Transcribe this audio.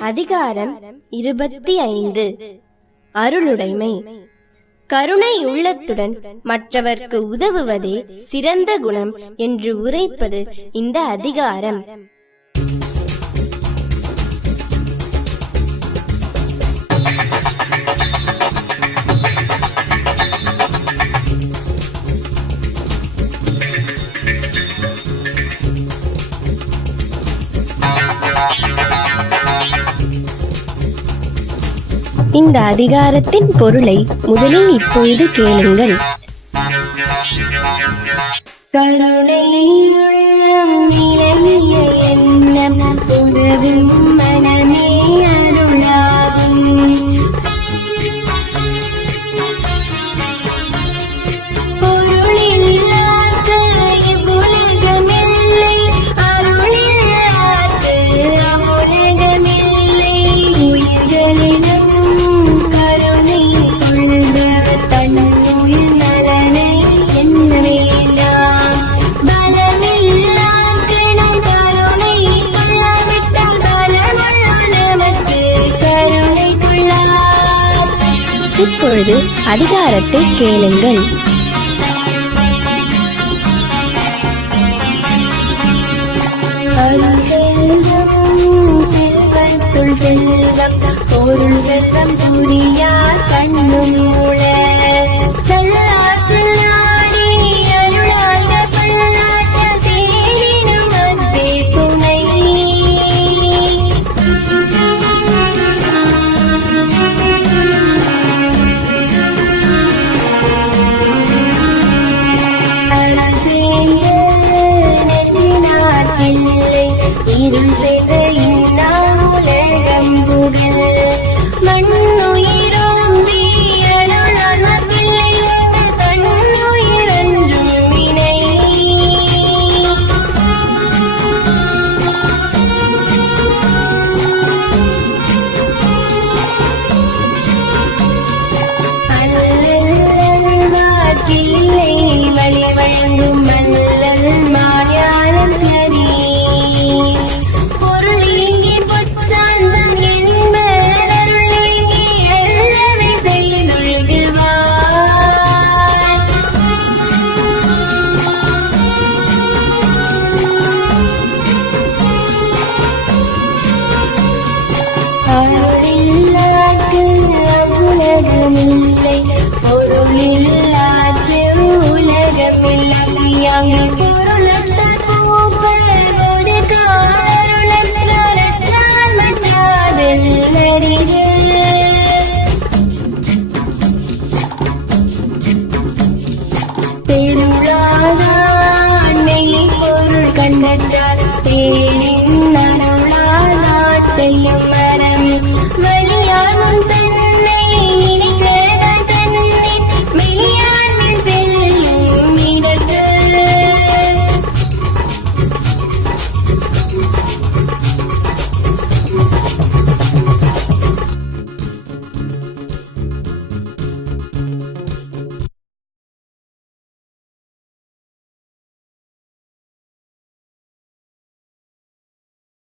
அதிகாரம் 25. அருளுடைமை. கருணை உள்ளத்துடன் மற்றவர்க்கு உதவுவதே சிறந்த குணம் என்று உரைப்பது இந்த அதிகாரம். இந்த அதிகாரத்தின் பொருளை முதலில் இப்பொழுது கேளுங்கள். கருணை உள்ளம் நிறைய எண்ணம் உறவும் மனமே அருளாகும். பொருளில்லாத இவ்வுலகமில்லை, அருளில்லாத அவ்வுலகமில்லை. உயிர்களிடம் இப்பொழுது அதிகாரத்தை கேளுங்கள். செல்வத்துள் செல்வம் பொருள் வெல்லம் புரியார் கண்ணும் மூல வழங்கும்